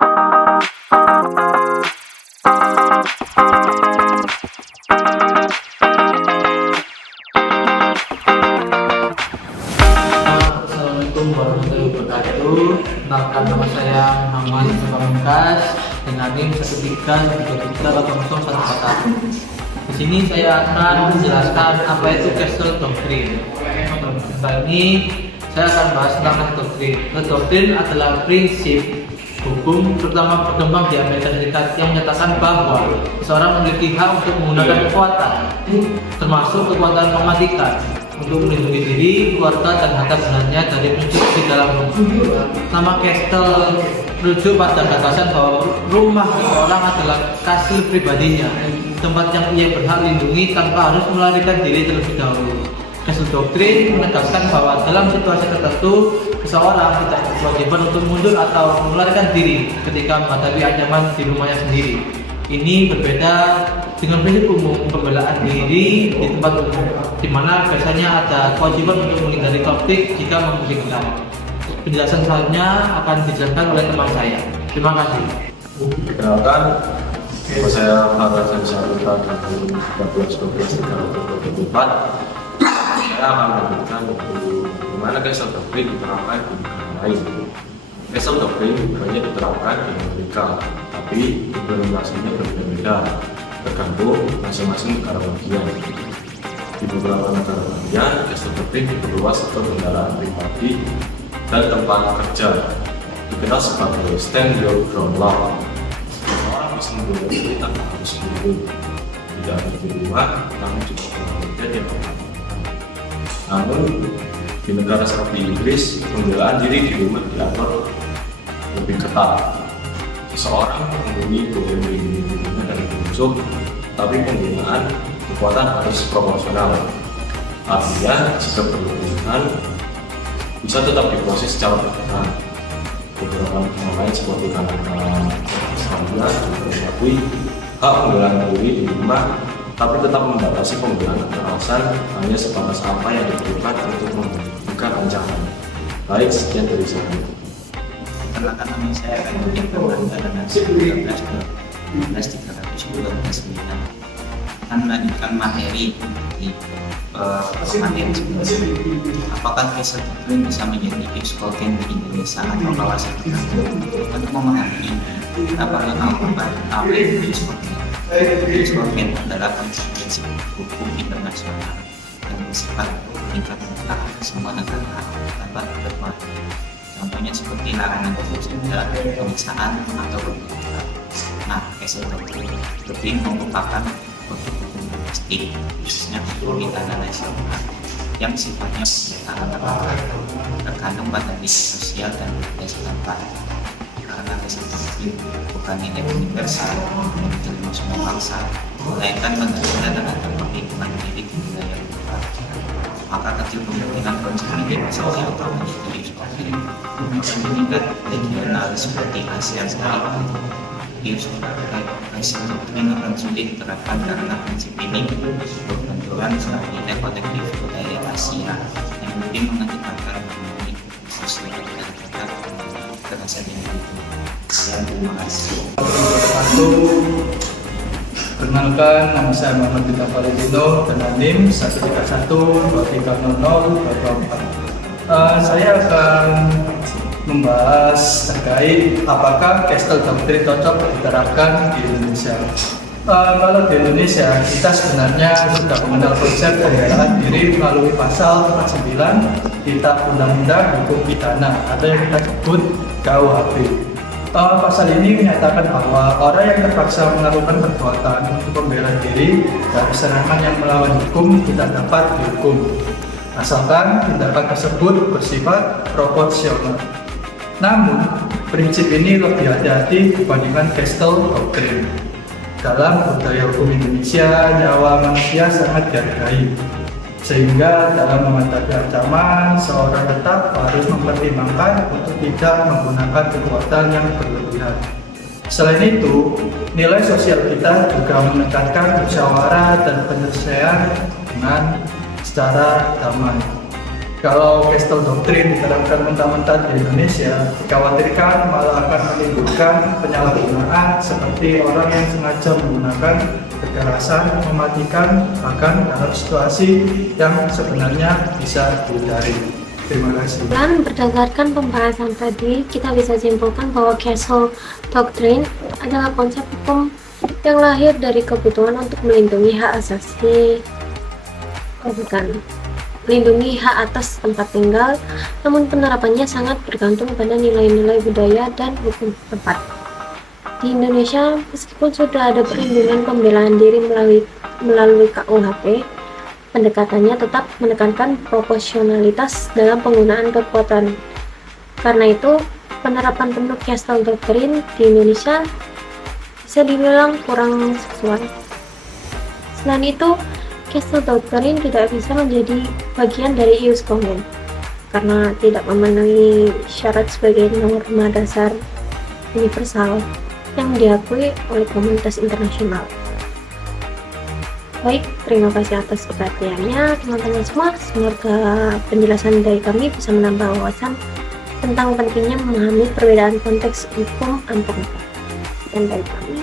Assalamualaikum warahmatullahi wabarakatuh. Kenalkan, nama saya Muhammad Pamungkas dengan NIM 1333014. Di sini saya akan menjelaskan apa itu Castle Doctrine. Kali ini saya akan bahas tentang Castle Doctrine. Castle Doctrine adalah prinsip hukum terutama berkembang di Amerika Serikat yang menyatakan bahwa seseorang memiliki hak untuk menggunakan kekuatan, termasuk kekuatan mematikan, untuk melindungi diri, keluarga, dan harta bendanya dari prinsip di dalam hukum. Nama Castle merujuk pada gagasan bahwa rumah seseorang adalah kastil pribadinya, tempat yang ia berhak lindungi tanpa harus melarikan diri terlebih dahulu. Castle Doctrine menegaskan bahwa dalam situasi tertentu, seseorang tidak berkewajiban untuk mundur atau melarikan diri ketika menghadapi ancaman di rumahnya sendiri. Ini berbeda dengan prinsip umum pembelaan diri di tempat umum, di mana biasanya ada kewajiban untuk menghindari konflik jika memungkinkan. Penjelasan selanjutnya akan dijelaskan oleh teman saya. Terima kasih. Perkenalkan, nama saya Farah Syarifah tahun 13-12-13-24. Saya akan memberikan bagaimana Castle Doctrine diterapkan di negara lain. Castle Doctrine banyak diterapkan di Amerika, tapi implementasinya berbeda-beda tergantung masing-masing negara bagian. Di beberapa negara bagian, Castle Doctrine diperluas ke kendaraan pribadi dan tempat kerja, dikenal sebagai Stand Your Ground Law. Orang bisa membela diri tanpa harus mundur, tidak hanya di rumah, namun juga bekerja di tempat. Namun, di negara seperti Inggris, pembelaan diri di rumah diatur lebih ketat. Seseorang penghuni boleh melindungi dirinya dari musuh, tapi penggunaan kekuatan harus proporsional. Artinya, jika berlebihan, bisa tetap diproses secara berkenan. Beberapa negara lain seperti Kanada, Australia juga mengakui hak pembelaan diri di rumah, tapi tetap membatasi penggunaan kekerasan hanya sebatas apa yang diperlukan untuk menghentikan ancaman. Baik, sekian dari saya. Perkenalkan, nama saya akan menjelaskan tentang 13-13-13-9 akan melanjutkan materi di materi sebelumnya. Apakah Castle Doctrine bisa menjadi ekskulken di Indonesia atau kawasan tertentu? Untuk memahami ini, kita perlu tahu apa itu ekskulken. Ekskulken adalah prinsip hukum internasional yang bersifat tingkat mutlak semua negara tanpa terkecuali. Contohnya seperti larangan bekerja, pemiksaan, atau berbuat. Nah, Castle Doctrine merupakan produk hukum domestik, khususnya hukum pidana nasional, yang sifatnya bertahap tergantung pada nilai sosial dan budaya setempat. Karena Castle Doctrine bukan nilai universal yang diterima semua bangsa, melainkan manusia terhadap perlindungan diri di wilayah luar. Maka kecil kemungkinan konsep ini bisa diatur menjadi ekskulken meningkat regional seperti ASEAN sekalipun. Castle Doctrine akan sulit diterapkan karena prinsip ini berbenturan dengan nilai kolektif budaya Asia yang mungkin mengakibatkan harmoni sosial dan kekerasan individu. Dan terima kasih. Perkenalkan, nama saya Muhammad Dita Valentino dengan NIM 131230024. Saya akan membahas terkait apakah Castle Doctrine cocok diterapkan di Indonesia. Kalau di Indonesia, kita sebenarnya sudah mengenal konsep pembelaan diri melalui pasal 49 Kitab Undang-Undang Hukum Pidana atau yang kita sebut KUHP. Pasal ini menyatakan bahwa orang yang terpaksa melakukan perbuatan untuk membela diri dari serangan yang melawan hukum tidak dapat dihukum, asalkan tindakan tersebut bersifat proporsional. Namun, prinsip ini lebih hati-hati dibandingkan Castle Doctrine. Dalam budaya hukum Indonesia, nyawa manusia sangat dihargai, sehingga dalam menghadapi ancaman, seorang tetap harus mempertimbangkan untuk tidak menggunakan kekuatan yang berlebihan. Selain itu, nilai sosial kita juga menekankan musyawarah dan penyelesaian dengan secara damai. Kalau Castle Doctrine diterapkan mentah-mentah di Indonesia, dikhawatirkan malah akan menimbulkan penyalahgunaan seperti orang yang sengaja menggunakan kekerasan, mematikan, bahkan dalam situasi yang sebenarnya bisa dihindari. Terima kasih. Dan berdasarkan pembahasan tadi, kita bisa simpulkan bahwa Castle Doctrine adalah konsep hukum yang lahir dari kebutuhan untuk melindungi hak asasi, melindungi hak atas tempat tinggal, namun penerapannya sangat bergantung pada nilai-nilai budaya dan hukum setempat. Di Indonesia, meskipun sudah ada perlindungan pembelaan diri melalui KUHP, pendekatannya tetap menekankan proporsionalitas dalam penggunaan kekuatan. Karena itu, penerapan penuh Castle Doctrine di Indonesia bisa dibilang kurang sesuai. Selain itu, Castle Doctrine tidak bisa menjadi bagian dari ius commune karena tidak memenuhi syarat sebagai norma dasar universal yang diakui oleh komunitas internasional. Baik, terima kasih atas perhatiannya teman-teman semua. Semoga penjelasan dari kami bisa menambah wawasan tentang pentingnya memahami perbedaan konteks hukum antar negara. Dan dari kami,